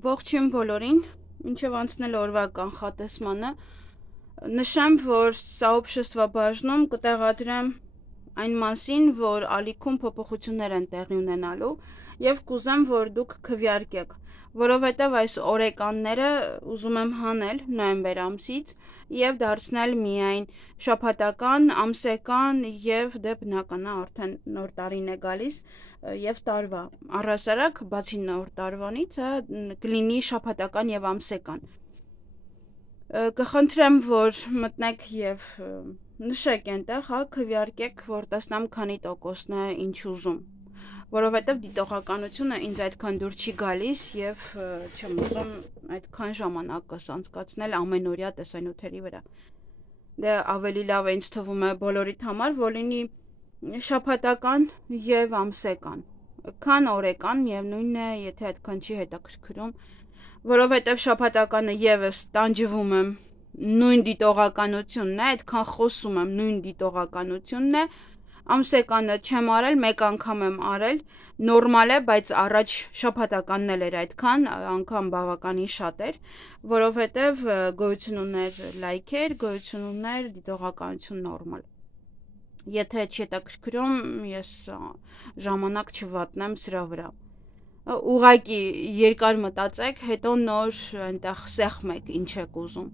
Ողջույն բոլորին, մինչև անցնել օրվա կանխատեսմանը, նշեմ, որ սաոբշեստվա բաժնում կտեղադրեմ այն մասին, որ ալիքում փոփոխություններ են տեղի ունենալու եւ կուզեմ, որ դուք քվեարկեք, որովհետեւ այս օրեկանները ուզում եմ հանել նոյեմբեր ամսից եւ դարձնել միայն շաբաթական, ամսական եւ դե բնական է արդեն նոր տարին է գալիս եւ տարվա առհասարակ բացի նոր տարվանից կլինի շաբաթական եւ ամսական կխնդրեմ որ մտնեք եւ նշեք այնտեղ քվեարկեք որ տեսնամ քանի տոկոսն է ինչ ուզում որովհետեւ դիտողականությունը ինձ այդքան դուր չի գալիս եւ չեմ ուզում այդքան ժամանակ անցկացնել ամենօրյա տեսանյութերի վրա դե ավելի լավ է ինձ թվում է բոլորիդ համար որ լինի շաբաթական եւ ամսական քան օրեկան միևնույնն է եթե այդքան չի հետաքրքրում որովհետեւ շաբաթականը եւս տանջվում եմ նույն դիտողականությունն է այդքան խոսում եմ նույն դիտողականությունն է ամսեկանը չեմ արել մեկ անգամ եմ արել նորմալ է բայց առաջ շաբաթականն էլ էր այդքան անգամ բավականին շատ էր որովհետեւ գոյություն ուներ լայքեր գոյություն ուներ դիտողականություն նորմալ Եթե չի հետաքրքրում, ես ժամանակ չվատնեմ սրա վրա։ Ուղղակի երկար մտածեք, հետո նոր այնտեղ սեղմեք, ինչ եք ուզում։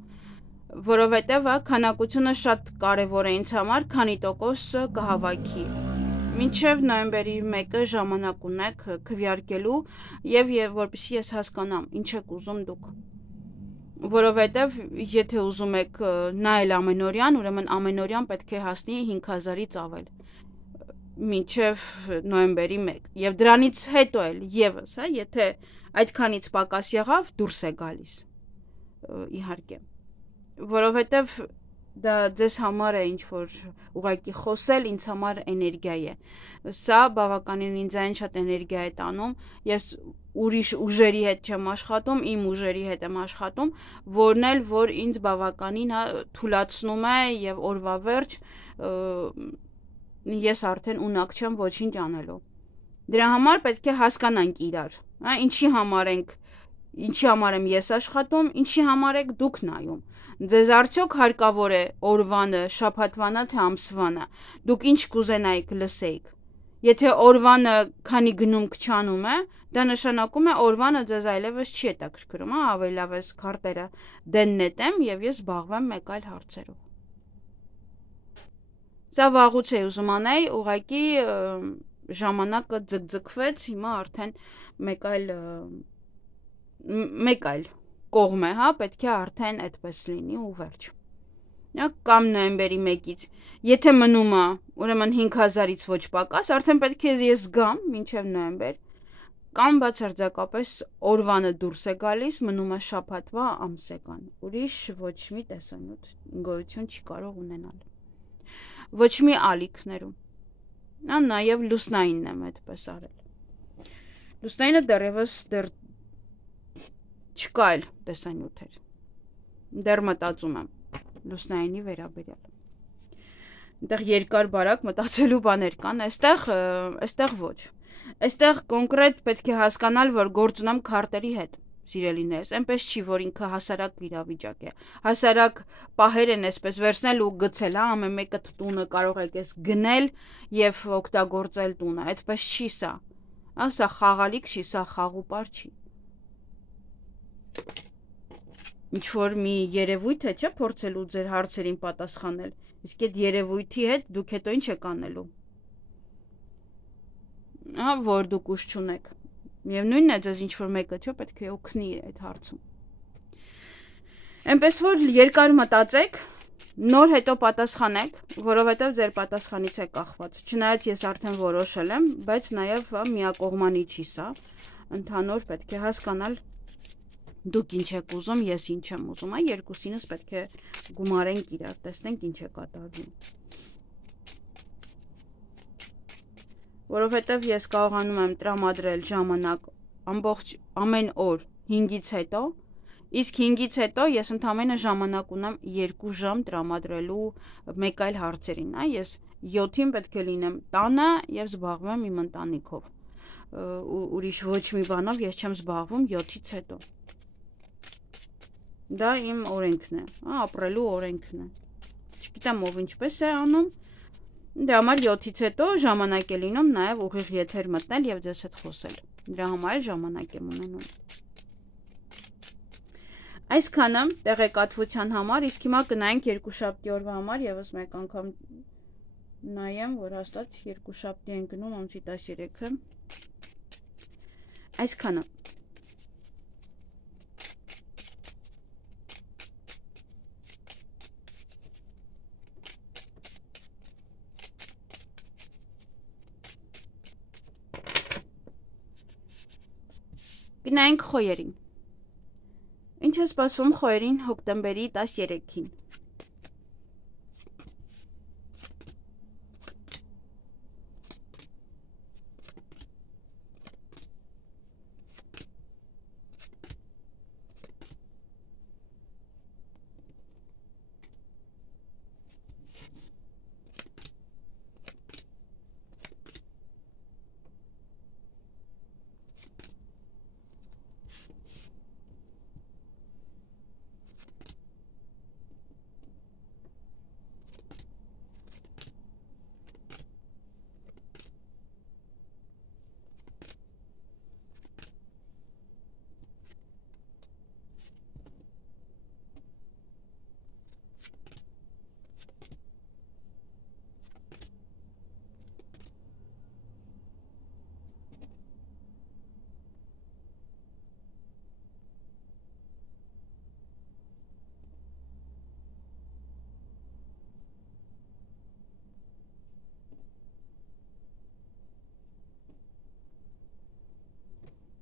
Որովհետև քանակությունը շատ կարևոր է ինձ համար, քանի տոկոս կհավաքի։ Մինչև նոյեմբերի 1-ը ժամանակ ունեք քվեարկելու եւ որպեսզի ես հասկանամ, ինչ եք ուզում դուք։ Որովհետև եթե ուզում եք նայել ամենօրյան, ուրեմն ամենօրյան պետք է հասնի 5000-ից ավել մինչև նոյեմբերի 1 եւ դրանից հետո էլ եւս, եթե այդքանից պակաս եղավ, դուրս է գալիս իհարկե որովհետև դա ձեզ համար է ինչ որ ուղղակի խոսել ինձ համար էներգիա է սա բավականին ինձ այն շատ էներգիա է տանում ես ուրիշ ուժերի հետ չեմ աշխատում իմ ուժերի հետ եմ աշխատում որն էլ որ ինձ բավականին թուլացնում է եւ օրվա վերջ ես արդեն ունակ չեմ ոչինչ անելու դրա համար պետք է հասկանանք իրար ինչի համար եմ ես աշխատում ինչի համար եք դուք նայում Ձեզ արդյոք հարկավոր է օրվանը, շաբաթվանը, թե ամսվանը, դուք ինչ կուզենայիք լսեիք, եթե օրվանը քանի գնում քչանում է, դա նշանակում է օրվանը ձեզ այլևս չի հետաքրքրում, ավելի լավ ես քարտերը դեն նետեմ եւ ես զբաղվեմ մեկ այլ հարցերով։ Սա վաղուց է ուզում անել, ուղղակի ժամանակը ձգձգվեց, հիմա արդեն մեկ այլ կողմ է, պետք է արդեն այդպես լինի ու վերջ։ Կամ նոյեմբերի 1-ից, եթե մնում է, ուրեմն 5000-ից ոչ պակաս, արդեն պետք է ես գամ մինչև նոյեմբեր, կամ բացարձակապես օրվանը դուրս է գալիս, մնում է շաբաթվա ամսական, ուրիշ ոչ մի տեսանյութ գոյություն չի կարող ունենալ։ Ոչ մի ալիքներում։ Նաև լուսնայինն եմ այդպես արել։ Լուսնայինը դեռևս չկա էլ տեսանյութեր, դեռ մտածում եմ լուսնայինի վերաբերյալ, այնտեղ երկար բարակ մտածելու բաներ կան, այստեղ ոչ, այստեղ կոնկրետ պետք է հասկանալ, որ գործ ունեմ քարտերի հետ, սիրելիներս, այնպես չի, որ ինքը հասարակ իրավիճակ է, հասարակ պահեր են այսպես վերցնել ու գցել, ամեն մեկը տունը կարող եք ես գնել եւ օգտագործել տունը, այդպես չի սա, սա խաղալիք չի, սա խաղուպար չի Ինչ-որ մի երևույթ է, չէ, փորձելու ձեր հարցերին պատասխանել, իսկ այդ երևույթի հետ դուք հետո ինչ եք անելու, որ դուք ուժ չունեք, միևնույնն է ձեզ ինչ-որ մեկը, չէ, պետք է օգնի այդ հարցում, այնպես որ երկար մտածեք, նոր հետո պատասխանեք, որովհետև ձեր պատասխանից է կախված, չնայած ես արդեն որոշել եմ, բայց նաև միակողմանի չի սա, ընդհանուր պետք է հասկանալ Դուք ինչ եք ուզում, ես ինչ եմ ուզում, երկուսինս պետք է գումարենք իրար, տեսնենք ինչ է կատարվում։ Որովհետև ես կարողանում եմ տրամադրել ժամանակ ամբողջ ամեն օր 5-ից հետո, իսկ 5-ից հետո ես ընդամենը ժամանակ ունեմ 2 ժամ տրամադրելու մեկ այլ հարցերին, ես 7-ին պետք է լինեմ տանը եւ զբաղվեմ իմ ընտանիքով։ Ուրիշ ոչ մի բանով ես չեմ զբաղվում 7-ից հետո։ Դա իմ օրենքն է, ապրելու օրենքն է։ Չգիտեմ ով ինչպես է անում։ Դրա համար 7-ից հետո ժամանակ է լինում նաև ուղիղ եթեր մտնել եւ ձեզ հետ խոսել։ Դրա համար ժամանակ եմ ունենում։ Այսքանը տեղեկատվության համար, իսկ հիմա գնանք երկուշաբթի օրվա համար եւս մեկ անգամ նայեմ, որ հաստատ երկուշաբթի են գնում ամսի 13-ը։ Այսքանը։ Գնանք խոյերին։ Ինչ է սպասվում խոյերին հոկտեմբերի 13-ին։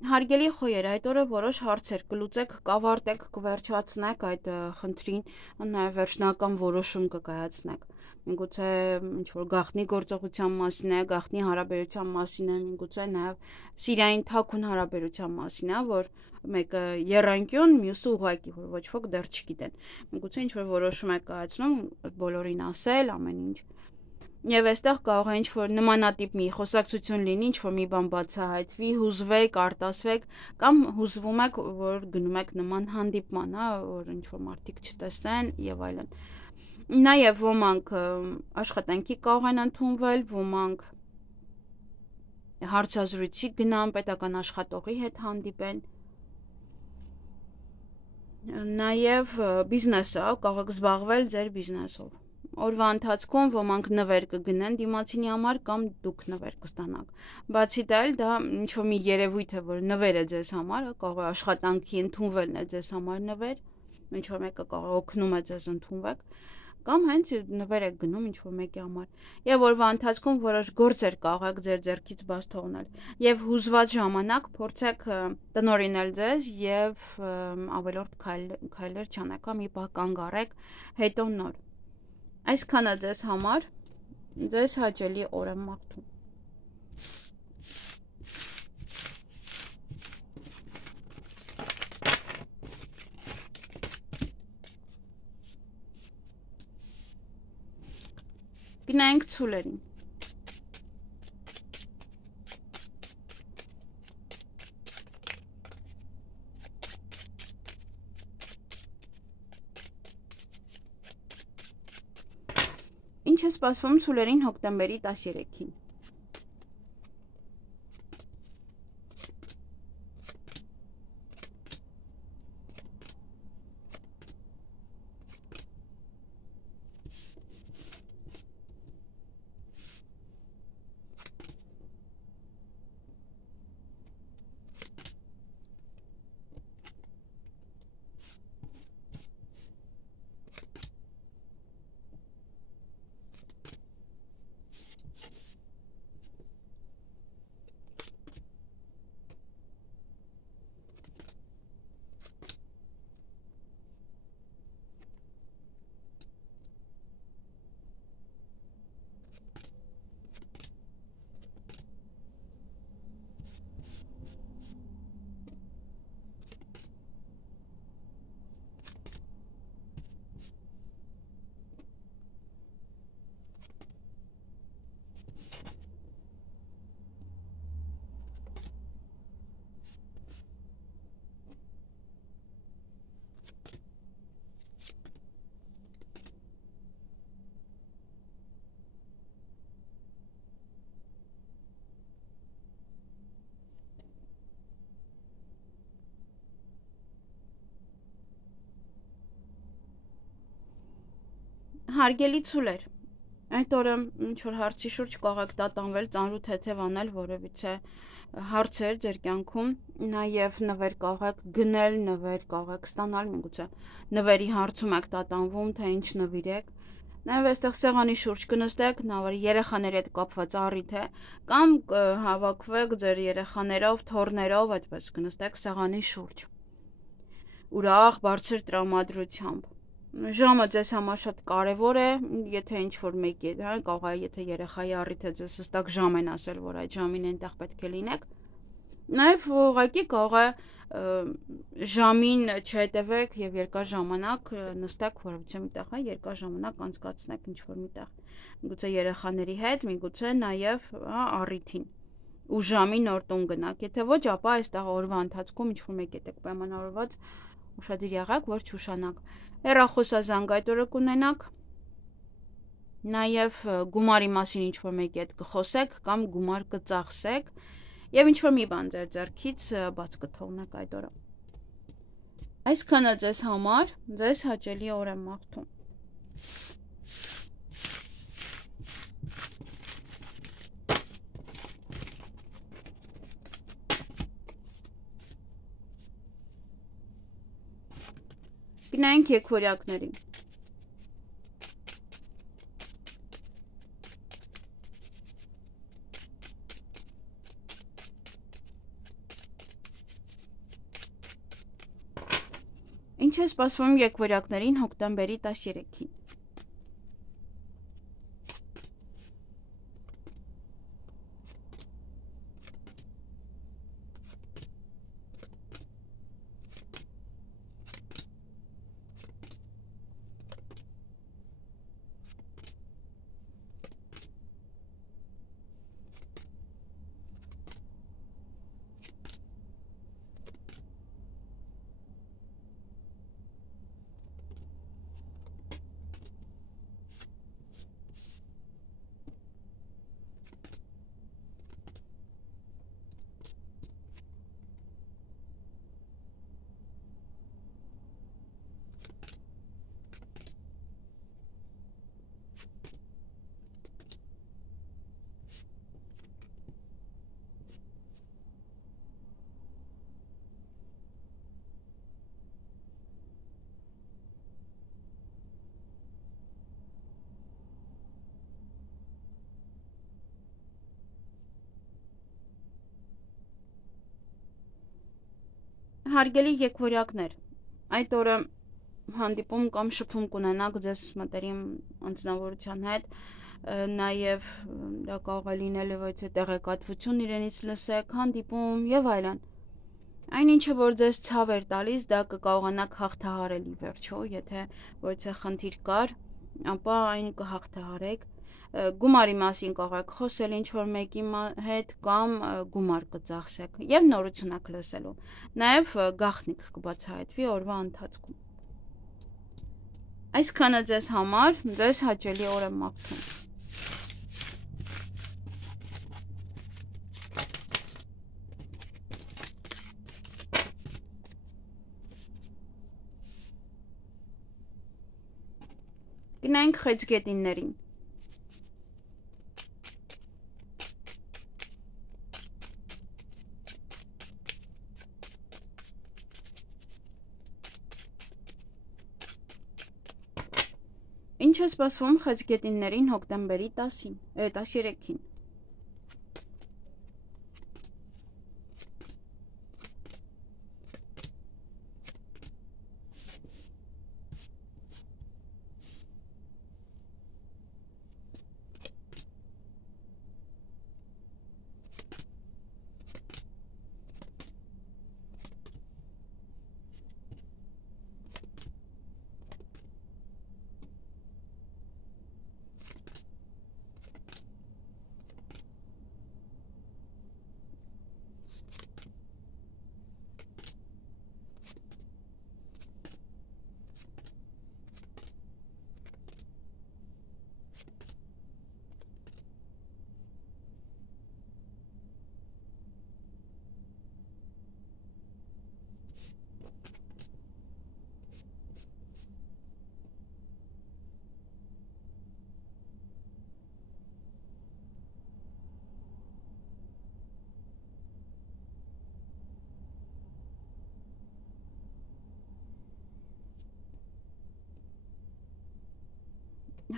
Հարգելի խոյեր, այդ օրը որոշ հարցեր կլուծեք, կավարտեք, կվերջացնեք այդ խնդրին, նաև վերջնական որոշում կկայացնեք։ Միգուցե ինչ-որ գաղտնի գործողության մասին է, գաղտնի հարաբերության մասին է, միգուցե նաև Սիրիային թաքուն հարաբերության մասին է, որ մեկը եռանկյուն, մյուսը ուղղակի, որ ոչ ոք դեռ չգիտեն։ Միգուցե ինչ-որ որոշում եք կայացնում, բոլորին ասել, ամեն ինչ։ Եվ այստեղ կարող է ինչ-որ նմանատիպ մի խոսակցություն լինի, ինչ-որ մի բան բացահայտվի, հուզվեք, արտասվեք, կամ հուզվում եք, որ գնում եք նման հանդիպման, որ ինչ-որ մարդիկ չտեսնեն եւ այլն։ Նաեւ ոմանք աշխատանքի կարող են ընդունվել, ոմանք հարցազրույցի գնան, պետական աշխատողի հետ հանդիպեն։ Նաեւ բիզնեսը կարող եք զբաղվել ձեր բիզնեսով։ Օրվա ընթացքում ոմանք նվեր կգնեն դիմացինի համար կամ դուք նվեր կստանաք։ Բացի դա էլ դա ինչ-որ մի երևույթ է, որ նվեր է ձեզ համար, կարող է աշխատանքի ընդունվելն է ձեզ համար նվեր, ինչ-որ մեկը կարող է օգնում է ձեզ ընդունվեք, կամ հենց նվեր եք գնում ինչ-որ մեկի համար։ Եվ օրվա ընթացքում որոշ գործեր կարող եք ձեր ձեռքից բաց թողնել։ Եվ հուզված ժամանակ փորձեք տնօրինել ձեզ եւ ավելորդ քայլեր չանեք, մի բան կանգ առեք, հետո նոր։ Այսքանը ձեզ համար, ձեզ հաճելի օր եմ մաղթում։ Գնանք ցուլերին։ Ինչ է սպասվում ցուլերին հոկտեմբերի 13-ին։ Հարգելի ցուլեր, այդ օրը ինչ որ հարցի շուրջ կարող տատանվել, ծանրու թեթև անել որևիցե հարցեր ձեր կյանքում, նաև նվեր կարող գնել, նվեր կարող ստանալ, միգուցե նվերի հարցում եք տատանվում, թե ինչ նվիրեք, նաև այստեղ սեղանի շուրջ կնստեք, նավարի երեխաների հետ կապված առիթ է, կամ հավաքվեք ձեր երեխաներով, թոռներով, այդպես կնստեք սեղանի շուրջ, ուրախ, բարձր տրամադրությամբ, ժամը ձեզ համար շատ կարևոր է, եթե ինչ-որ մեկ է, կարող է, եթե երեխայի առիթ է ձեզ հստակ ժամ են ասել, որ այդ ժամին այնտեղ պետք է լինեք, նաև ուղղակի կարող է ժամին չհետևեք և երկար ժամանակ նստեք որևիցե միտեղ, երկար ժամանակ անցկացնեք ինչ-որ միտեղ, միգուցե երեխաների հետ, միգուցե նաև առիթին, ու ժամի նոր տուն գնաք, եթե ոչ, ապա այստեղ օրվա ընթացքում ինչ-որ մեկ ետեք պայմանավորված ուշադիր եղեք, որ չուշանաք, հեռախոսազանգ այդ օրը կունենաք, նաև գումարի մասին ինչ-որ մեկի հետ կխոսեք կամ գումար կծախսեք և ինչ-որ մի բան ձեր ձեռքից բաց կթողնեք այդ օրը։ Այսքանը ձեզ համար, ձեզ հաճելի օր եմ մաղթում։ Գնանք եկվորյակներին։ Ինչ է սպասվում եկվորյակներին հոկտեմբերի 13-ին։ Հարգելի եկվորյակներ, այդ օրը հանդիպում կամ շփում կունենաք ձեզ մտերիմ անձնավորության հետ, նաև դա կարող է լինել ոչ տեղեկատվություն իրենից լսեք, հանդիպում և այլն։ Այն ինչը որ ձեզ ցավ էր տալիս, դա կկարողանաք հաղթահարել ի վերջո, եթե ոչ խնդիր կար, ապա այն կհաղթահարեք։ Գումարի մասին կարող եք խոսել ինչ-որ մեկի հետ կամ գումար կծախսեք և նորություն եք լսելու, նաև գաղտնիք կբացահայտվի օրվա ընթացքում։ Այսքանը ձեզ համար, ձեզ հաճելի օր եմ մաղթում։ Գնանք խեցգետիններին։ Ինչ է սպասվում խեցգետիններին հոկտեմբերի 13-ին։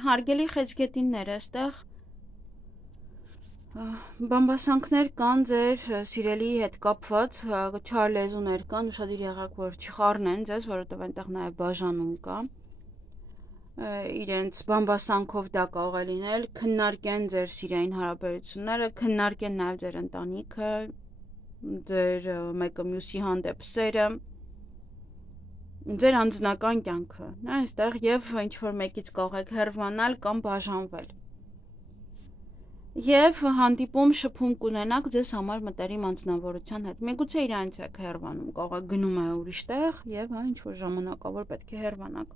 Հարգելի խեցգետիններ, այստեղ բամբասանքներ կան ձեր սիրելի հետ կապված, չար լեզուներ կան, ուշադիր եղեք, որ չխառնեն ձեզ, որովհետև այնտեղ նաև բաժանում կա։ Իրենց բամբասանքով դա կարող է լինել, քննարկեն ձեր սիրային հարաբերությունները, քննարկեն նաև ձեր ընտանիքը, ձեր մեկը մյուսի հանդեպ սերը, ձեր անձնական կյանքը, այստեղ եւ ինչ որ մեկից կարող եք հեռանալ կամ բաժանվել։ Եվ հանդիպում շփում կունենաք ձեզ համար մտերիմ անձնավորության հետ։ Միգուցե իրանից եք հեռանում, կարող է գնում է ուրիշ տեղ եւ ինչ որ ժամանակավոր պետք է հեռանաք։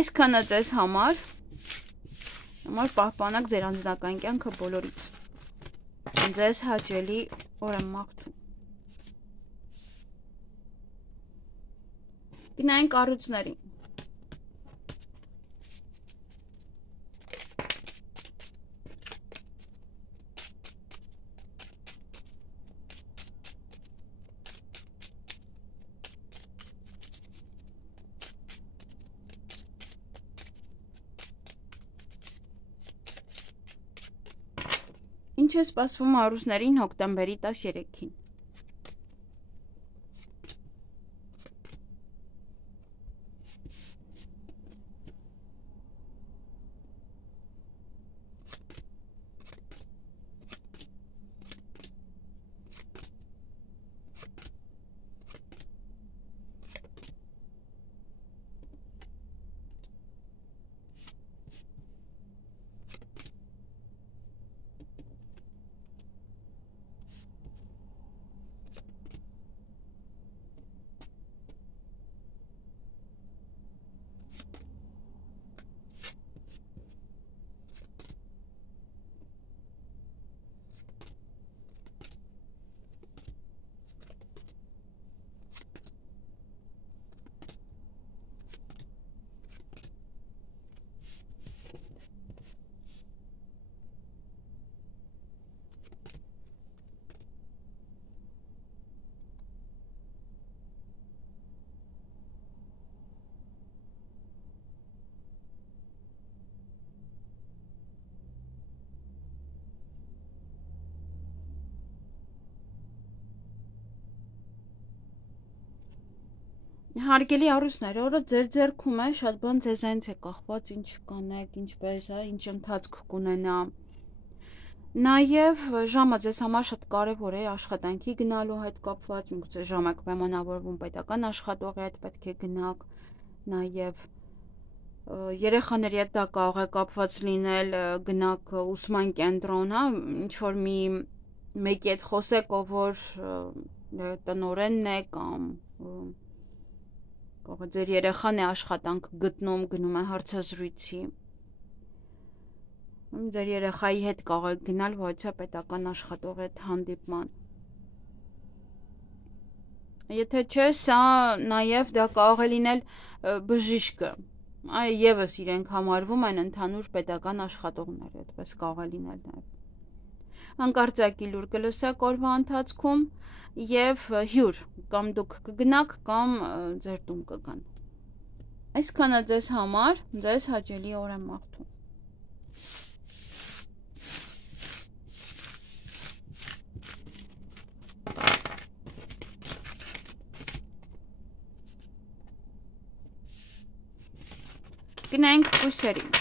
Այսքանը ձեզ համար պահպանեք ձեր անձնական կյանքը բոլորից։ Ձեզ հաճելի օր եմ մաղթում։ Գնային կառույցներին։ Ինչ է սպասվում առուսներին հոկտեմբերի 13-ին։ Հարգելի առուսներ, օրը ձեր ձեռքում է, շատ բան ձեզանից է կախված, ինչ կանեք, ինչպես, ինչ ընթացք կունենա։ Նաև ժամը ձեզ համար շատ կարևոր է աշխատանքի գնալու հետ կապված, միգուցե ժամ եք պայմանավորվում պետական աշխատողի հետ պետք է գնաք, նաև երեխաների հետ դա կարող է կապված լինել, գնաք ուսման կենտրոն, հա, ինչ որ մեկի հետ խոսեք, ով որ տնօրենն է կամ կարող է ձեր երեխան է աշխատանք գտնում, գնում է հարցազրույցի։ Ձեր երեխայի հետ կարող եք գնալ ոչ պետական աշխատողի հետ հանդիպման։ Եթե չէ, սա նաև դա կարող է լինել բժիշկը։ Եվս իրենք համարվում են ընդհանուր պետական աշխատողներ, այդպես կարող է լինել նաև։ Հանկարծակի լուր կլսեք օրվա ընթացքում եւ հյուր կամ դուք կգնաք կամ ձեր տուն կգան։ Այսքանը ձեզ համար, ձեզ հաճելի օր եմ մաղթում։ Գնանք կուսերին։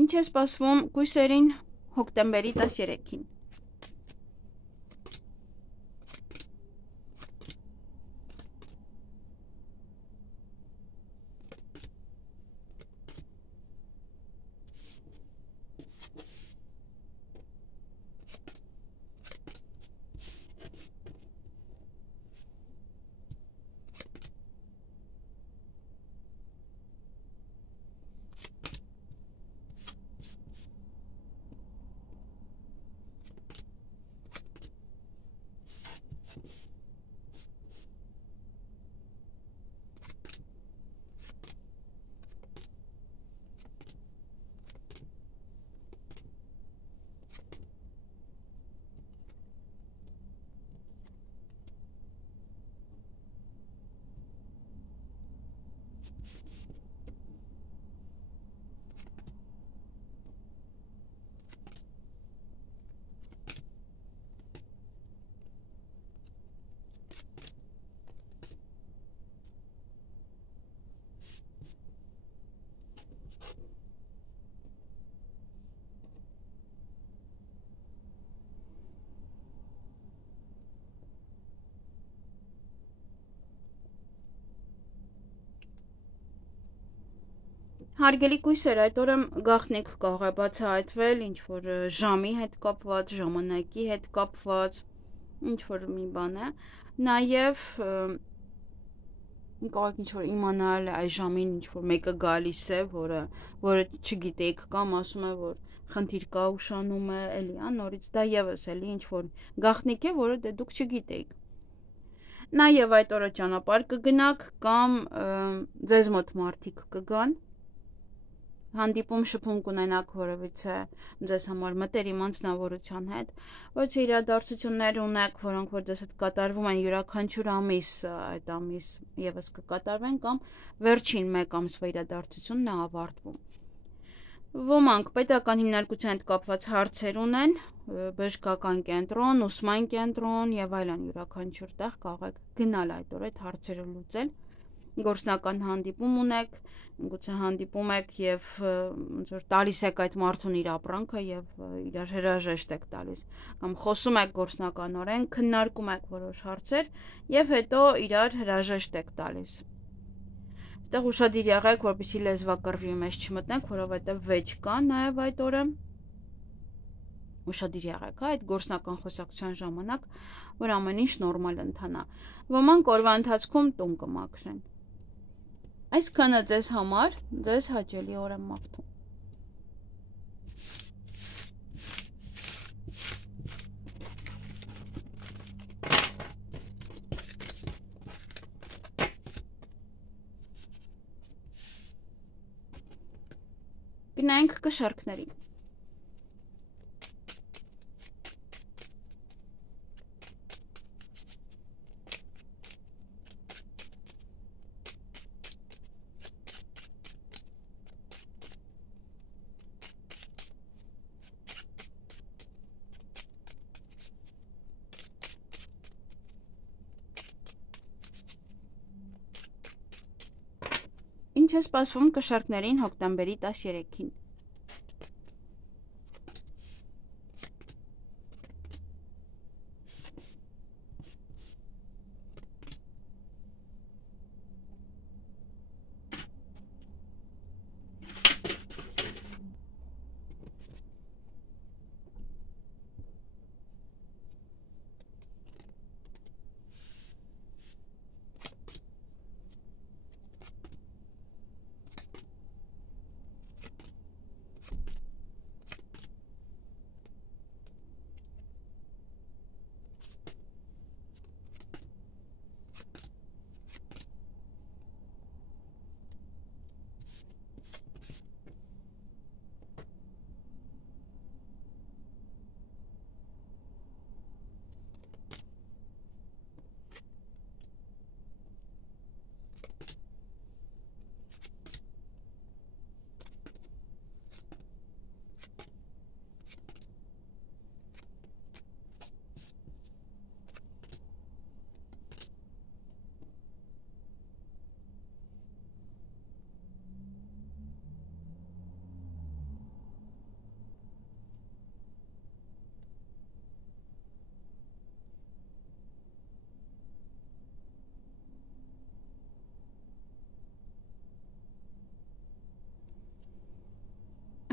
Ինչ է սպասվում կույսերին հոկտեմբերի 13-ին։ Հարգելի կույսեր, այդ օրը գաղտնիք կարող է բացահայտվել ինչ-որ ժամի հետ կապված, ժամանակի հետ կապված, ինչ-որ մի բան է, նաև կարող ինչ-որ իմանալ այս ժամին ինչ-որ մեկը գալիս է, որը չգիտեիք կամ ասում է, որ խնդիր կա ուշանում է, էլի, նորից դա եւս էլի ինչ-որ գաղտնիք է, որը դե դուք չգիտեիք։ Նաև այդ օրը ճանապարհ կգնաք կամ ձեզ մոտ մարդիկ կգան, հանդիպում շփում կունենաք որևիցե ձեզ համար մտերիմ անձնավորության հետ, ոչ իրադարձություններ ունեք, որոնք որ ձեզ հետ կատարվում են յուրաքանչյուր ամիս, այդ ամիս եւս կկատարվեն կամ վերջին մեկ ամսվա իրադարձությունն է ավարտվում։ Ոմանք պետական հիմնարկության հետ կապված հարցեր ունեն, բժշկական կենտրոն, ուսման կենտրոն եւ այլն յուրաքանչյուր տեղ կարող եք գնալ այդ օր այդ հարցերը լուծել։ Գործնական հանդիպում ունեք, գուցե հանդիպում եք եւ ոնց որ տալիս եք այդ մարդուն իր ապրանքը եւ իրար հրաժեշտ եք տալիս կամ խոսում եք գործնականորեն, քննարկում եք որոշ հարցեր եւ հետո իրար հրաժեշտ եք տալիս։ Այդտեղ ուշադիր եղեք, որպեսզի լեզվակռվի մեջ չմտնեք, որովհետեւ վեճ կա նաեւ այդ օրը։ Ուշադիր եղեք, այդ գործնական խոսակցության ժամանակ, որ ամեն ինչ նորմալ ընթանա։ Ոմանք օրվա ընթացքում տուն կմաքրեն։ Այսքանը ձեզ համար, ձեզ հաճելի օր եմ մաղթում։ Գնանք կշարքներին։ Ինչ է սպասվում կշարքներին հոկտեմբերի 13-ին։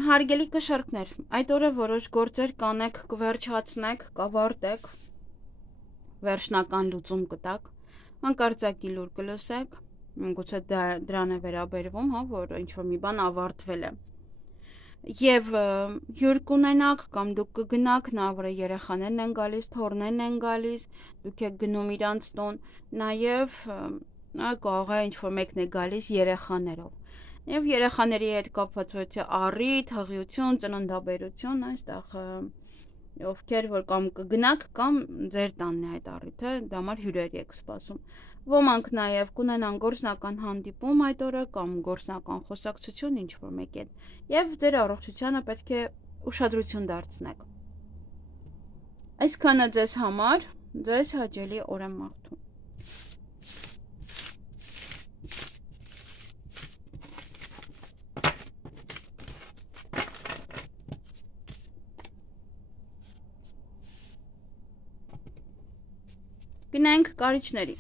Հարգելի կշարքներ, այդ օրը որոշ գործեր կանեք, կվերջացնեք, կավարտեք, վերջնական լուծում կտաք, հանկարծակի լուր կլսեք, գուցե դրան է վերաբերվում, որ ինչ-որ մի բան ավարտվել է։ Եվ հյուր կունենաք կամ դուք կգնաք, նա որը երեխաներն են գալիս, թոռներն են գալիս, դուք եք գնում իրանց տուն, նաև կարող է ինչ-որ մեկն է գալիս երեխաներով։ Եվ երեխաների հետ կապված ոչ առիթ, հղիություն, ծննդաբերություն, այստեղ ովքեր որ կամ կգնաք կամ ձեր տանն է այդ առիթը, դա համար հյուրերի եք սպասում։ Ոմանք նաև կունենան գործնական հանդիպում այդ օրը կամ գործնական խոսակցություն ինչ-որ մեկի հետ, եւ ձեր առողջությանը պետք է ուշադրություն դարձնեք։ Այսքանը ձեզ համար, ձեզ հաճելի օր եմ մաղթում։ Գնանք կարիճների։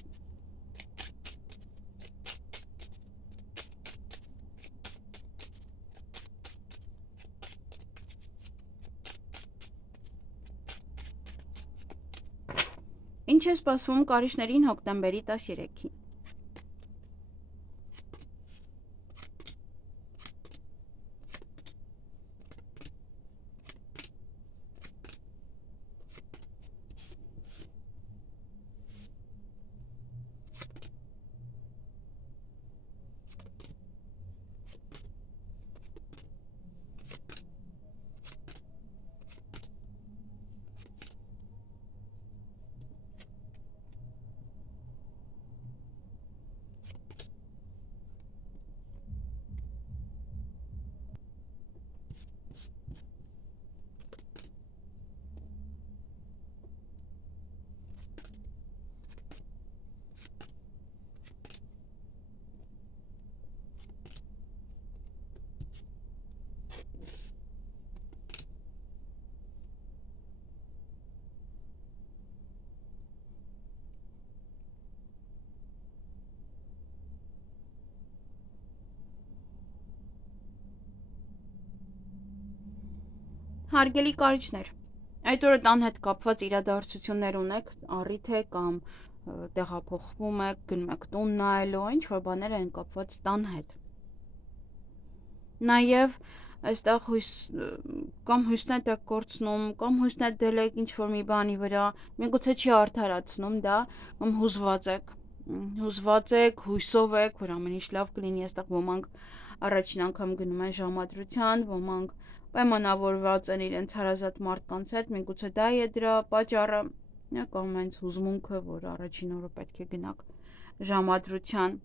Ինչ է սպասվում կարիճներին հոկտեմբերի 13-ին։ Հարգելի կարիճներ, այդ օրը տան հետ կապված իրադարձություններ ունեք, առիթ է կամ տեղափոխվում եք, գնում եք տուն նայելու, ինչ որ բաներ են կապված տան հետ։ Նաև այստեղ կամ հույսնետ եք կորցնում, կամ հույսնետ դել եք ինչ որ մի բանի վրա, միգուցե չի արդարացնում դա, կամ հուզված եք, հույսով եք, որ ամեն ինչ լավ կլինի, այստեղ ոմանք առաջին անգամ գնում են ժամադրության, ոմանք պայմանավորված են իրենց հարազատ մարդկանց հետ, միգուցե դա է դրա պատճառը, կամ հենց հուզմունքը, որ առաջին օրը պետք է գնաք ժամադրության։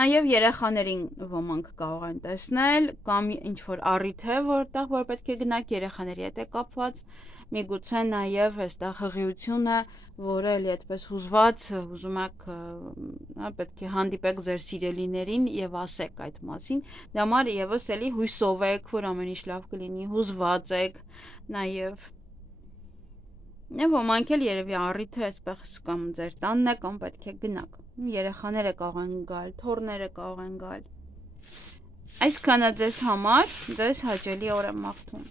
Նաև երեխաներին ոմանք կարող են տեսնել, կամ ինչ որ առիթ է, որտեղ որ պետք է գնաք, երեխաների հետ է կապված, միգուցե նաև այստեղ հղիությունը, որը էլի այդպես հուզված, ուզում եք, պետք է հանդիպեք ձեր սիրելիներին եւ ասեք այդ մասին, դա համար եւս էլի հույսով եք, որ ամեն ինչ լավ կլինի, հուզված եք, նաև ոմանք էլ երևի առիթը այսպես կամ ձեր տանն է, կամ պետք է գնաք, երեխաները կարող են գալ, թոռները կարող են գալ։ Այսքանը ձեզ համար, ձեզ հաճելի օր եմ մաղթում։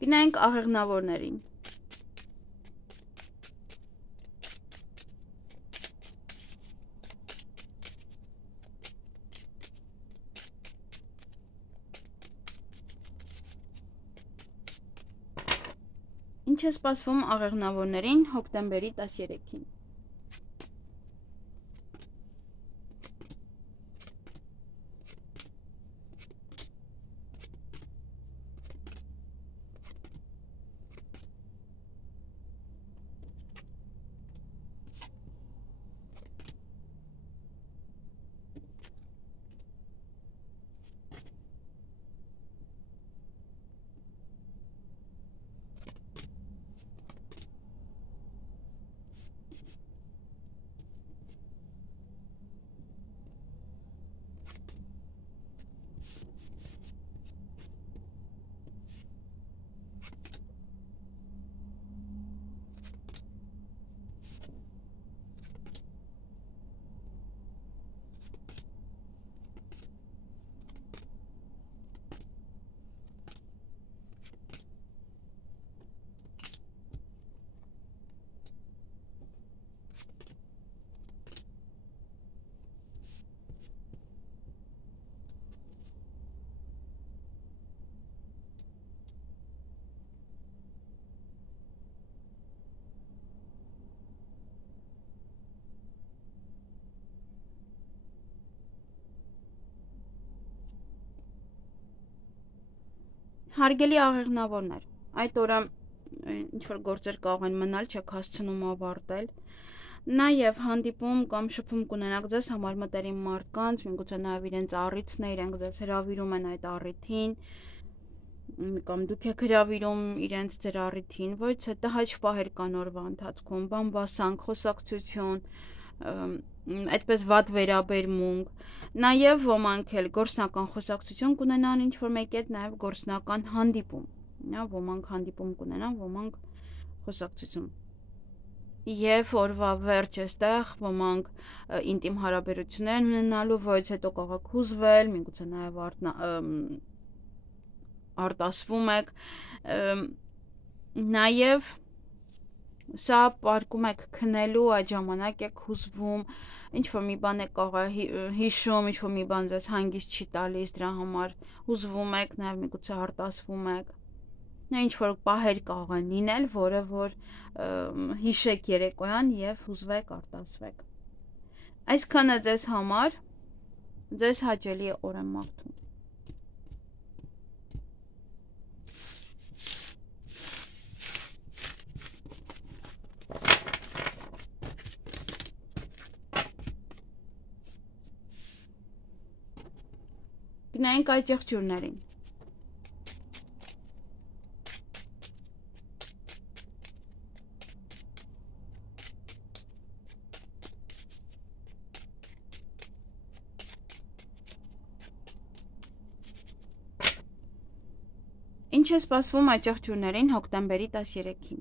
Գնանք աղեղնավորներին։ Ինչ է սպասվում աղեղնավորներին հոկտեմբերի 13-ին։ Հարգելի աղեղնավորներ, այդ օրը ինչ-որ գործեր կարող են մնալ, չեք հասցնում ավարտել, նաև հանդիպում կամ շփում կունենաք ձեզ համար մտերիմ մարդկանց, միգուցե նաև իրենց առիթն է, իրենք ձեզ հրավիրում են այդ առիթին, կամ դուք եք հրավիրում իրենց ձեր առիթին, ոչ է տհաճ պահեր կան օրվա ընթացքում, բամբասանք, խոսակցություն, այդպես վատ վերաբերմունք, նաև ոմանք էլ գործնական խոսակցություն կունենան ինչ-որ մեկի հետ, նաև գործնական հանդիպում, ոմանք հանդիպում կունենան, ոմանք խոսակցություն։ Եվ օրվա վերջ էստեղ ոմանք ինտիմ հարաբերություններ ունենալու, ոչ հետո կարող եք հուզվել, միգուցե նաև արտասվում եք, նաև սա պարկում եք քնելու, այդ ժամանակ եք հուզվում, ինչ-որ մի բան եք կարող հիշում, ինչ-որ մի բան ձեզ հանգիստ չի տալիս, դրա համար հուզվում եք, նաև միգուցե արտասվում եք, ինչ-որ պահեր կարող են լինել, որը որ հիշեք երեկոյան և հուզվեք, արտասվեք։ Այսքանը ձեզ համար, ձեզ հաճելի օր եմ մաղթում։ Գնայինք այդ եղջյուրներին։ Ինչ է սպասվում այդ եղջյուրներին հոկտեմբերի 13-ին։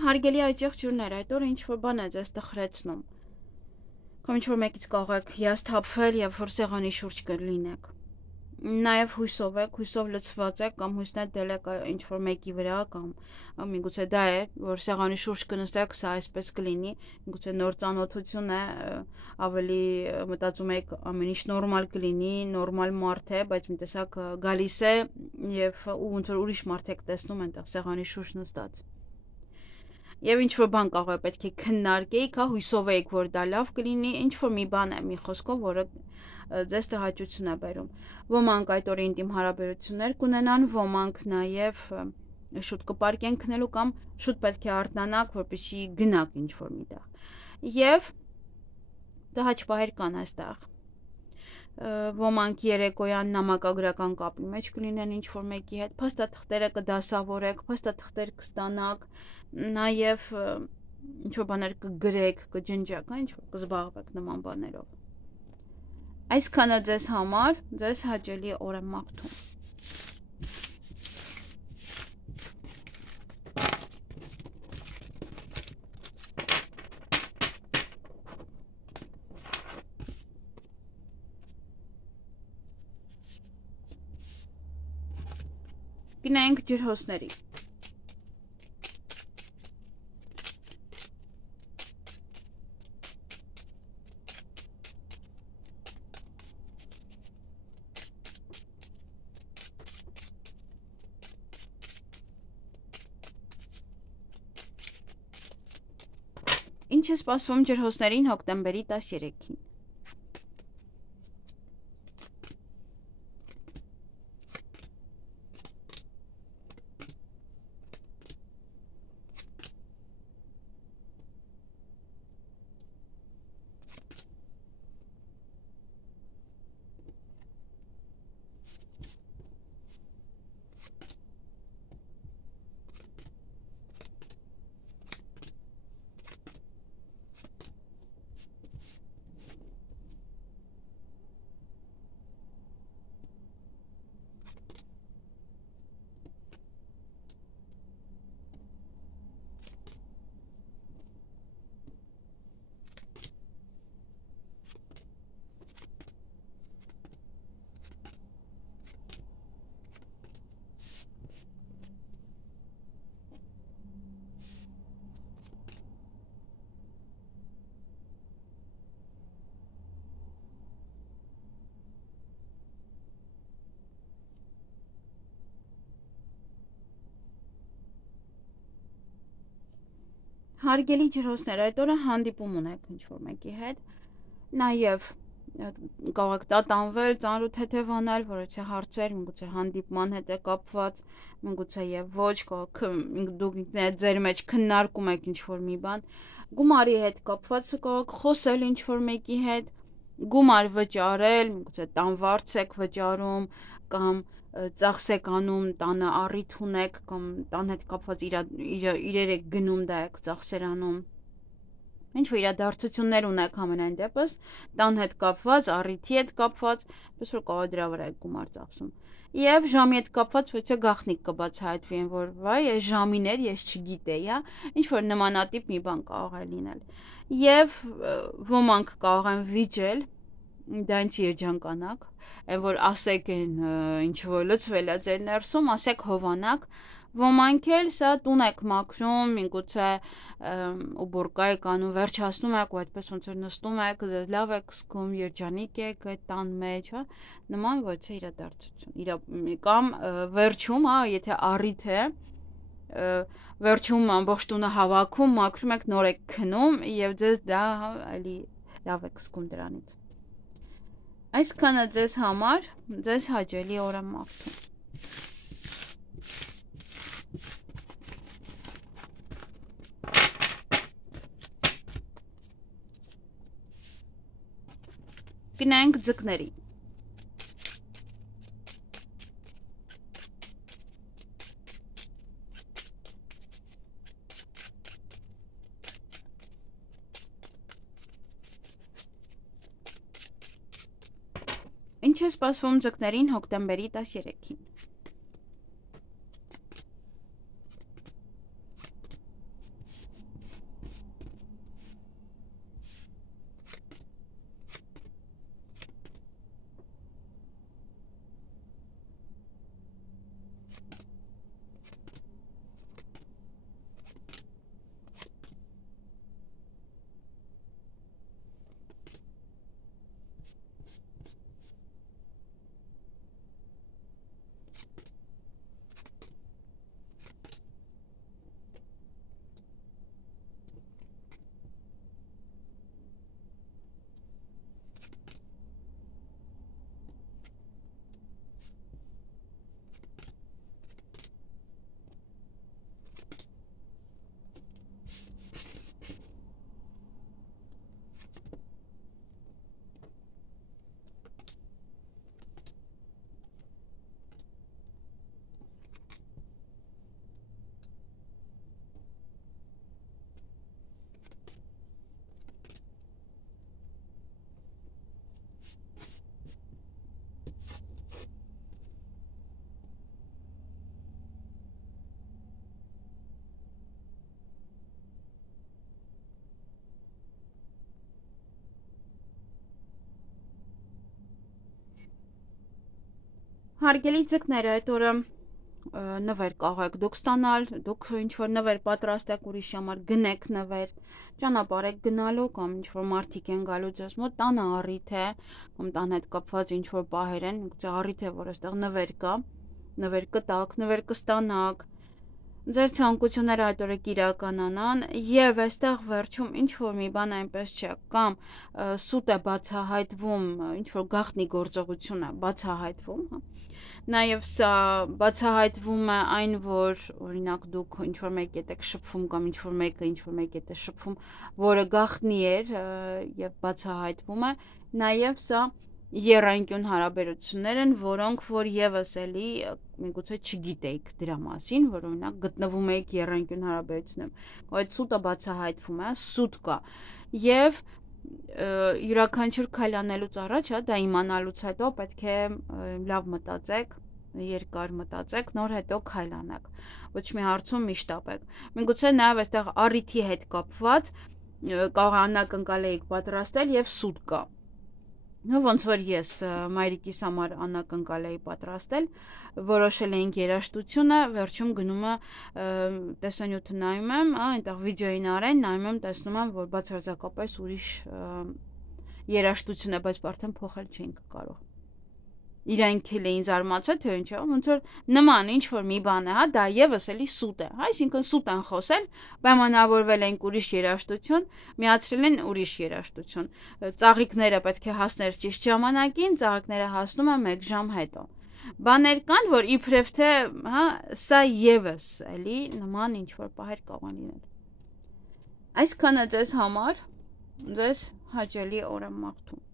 Հարգելի այդ եղջյուրներ, այդ օրը ինչ-որ բան է ձեզ տխրեցնում, կամ ինչ-որ մեկից կարող եք հիասթափվել և որ սեղանի շուրջ կլինեք, նաև հույսով եք, հույսով լցված եք, կամ հույսն է դել եք ինչ-որ մեկի վրա, կամ միգուցե դա է, որ սեղանի շուրջ կնստեք, սա այսպես կլինի, միգուցե նոր ծանոթություն է, ավելի մտածում եք ամեն ինչ նորմալ կլինի, նորմալ մարդ է, բայց մի տեսակ գալիս է և ոնց որ ուրիշ մարդ եք տեսնում այնտեղ սեղանի շուրջ նստած։ Եվ ինչ-որ բան կարող է պետք է քննարկեիք, հույսով էիք, որ դա լավ կլինի, ինչ-որ մի բան է, մի խոսքով, որը ձեզ տհաճություն է բերում։ Ոմանք այդ օրը ինտիմ հարաբերություններ կունենան, ոմանք նաև շուտ կպարկեն քնելու կամ շուտ պետք է արթնանաք, որպեսզի գնաք ինչ-որ միտեղ։ Եվ տհաճ պահեր կան այստեղ։ Ոմանք երեկոյան նամակագրական կապի մեջ կլինեն ինչ-որ մեկի հետ, փաստաթղթերը կդասավորեք, փաստաթղթեր կստանաք, նաև ինչ-որ բաներ կգրեք, կջնջեք, ինչ-որ կզբաղվեք նման բաներով։ Այսքանը ձեզ համար, ձեզ հաճելի օր եմ մաղթում։ Գնայինք ջրհոսների։ Ինչ է սպասվում ջրհոսներին հոկտեմբերի 13-ին։ Հարգելի ջրոցներ, այդ օրը հանդիպում ունեք ինչ-որ մեկի հետ, նաև կարող եք տատանվել, ծանրութեթև անել, որոշ հարցեր, միգուցե հանդիպման հետ է կապված, միգուցե եւ ոչ, դուք ձեր մեջ քննարկում եք ինչ-որ մի բան, գումարի հետ կապված կարող եք խոսել ինչ-որ մեկի հետ, գումար վճարել, միգուցե տան վարձ եք վճարում կամ ծախսեք անում, տանը առիթ ունեք կամ տան հետ կապված իրեր եք գնում, դա եք ծախսեր անում, ինչ-որ իրադարձություններ ունեք ամենայն դեպս, տան հետ կապված, առիթի հետ կապված, պես որ կարող դրա վրա եք գումար ծախսում։ Եվ ժամի հետ կապված ոչ գաղտնիք կբացահայտվի, որ վայ, այս ժամին էր, ես չգիտեի, ինչ-որ նմանատիպ մի բան կարող է լինել։ Եվ ոմանք կարող են վիճել, դա ինչ երջանկանաք, որ ասեք են ինչ որ լցվել է ձեր ներսում, ասեք հովանակ, ոմանք էլ սա տուն եք մաքրում, միգուցե ու բուրկա եք անում, վերջացնում եք, ու այդպես ոնց որ նստում եք, լավ եք զգում, երջանիկ եք այդ տան մեջ, հա, նման ոչ է իրադարձություն։ Կամ վերջում, հա, եթե առիթ է, վերջում ամբողջ տունը հավաքում, մաքրում եք, նոր եք քնում եւ ձեզ դա էլի լավ եք զգում դրանից։ Այսքանը ձեզ համար, ձեզ հաճելի օր եմ մաղթում։ Գնանք ձկների։ Ինչ է սպասվում ձկներին հոկտեմբերի 13-ին։ Հարգելի ձկներ, այդ օրը նվեր կարող եք դուք ստանալ, դուք ինչ-որ նվեր պատրաստեք ուրիշի համար, գնեք նվեր, ճանապարհ եք գնալու կամ ինչ-որ մարդիկ են գալու ձեզ մոտ, տանը առիթ է, կամ տան հետ կապված ինչ-որ պահեր են, առիթ է, որ այստեղ նվեր կա, նվեր կտաք, նվեր կստանաք, ձեր ցանկությունները այդ օրը կիրականանան եւ այստեղ վերջում ինչ որ մի բան այնպես չէ կամ սուտ է բացահայտվում, ինչ որ գաղտնի գործողություն է բացահայտվում, հա։ Նաև սա բացահայտվում է այն, որ օրինակ դուք ինչ որ մեկի հետ եք շփվում կամ ինչ որ մեկը ինչ որ մեկի հետ է շփվում, որը գաղտնի էր եւ բացահայտվում է, նաև սա եռանկյուն հարաբերություններ են, որոնք որ եւս էլի միգուցե չգիտեիք դրա մասին, որ օրինակ գտնվում եք եռանկյուն հարաբերություններում։ Այդ սուտը բացահայտվում է, սուտ կա եւ յուրաքանչյուր քայլ անելուց առաջ, հա, դա իմանալուց հետո պետք է լավ մտածեք, երկար մտածեք, նոր հետո քայլ անեք։ Ոչ մի հարցում մի շտապեք։ Միգուցե նաեւ այստեղ առիթի հետ կապված կարող անակնկալ եք պատրաստել եւ սուտ կա։ Ոնց որ ես մայրիկիս համար անակնկալ էի պատրաստել, որոշել էինք երաժշտությունը, վերջում գնում է տեսանյութը նայում եմ, այնտեղ վիդեոին արեն, նայում եմ, տեսնում եմ, որ բացարձակապես ուրիշ երաժշտություն է, բայց արդեն փոխել չէինք կարող։ իրենք էին զարմացել, թե ինչ է, ոնց որ նման ինչ որ մի բան է, հա, դա եւս էլի սուտ է, այսինքն սուտ են խոսել, պայմանավորվել են ուրիշ երաժշտություն, միացրել են ուրիշ երաժշտություն։ Ծաղիկները պետք է հասներ ճիշտ ժամանակին, ծաղիկները հասնում են 1 ժամ հետո։ Բաներ կան, որ իբրև թե, հա, սա եւս էլի նման ինչ որ բաներ կարող են լինել։ Այսքանը ձեզ համար, ձեզ հաճելի օր եմ մաղթում։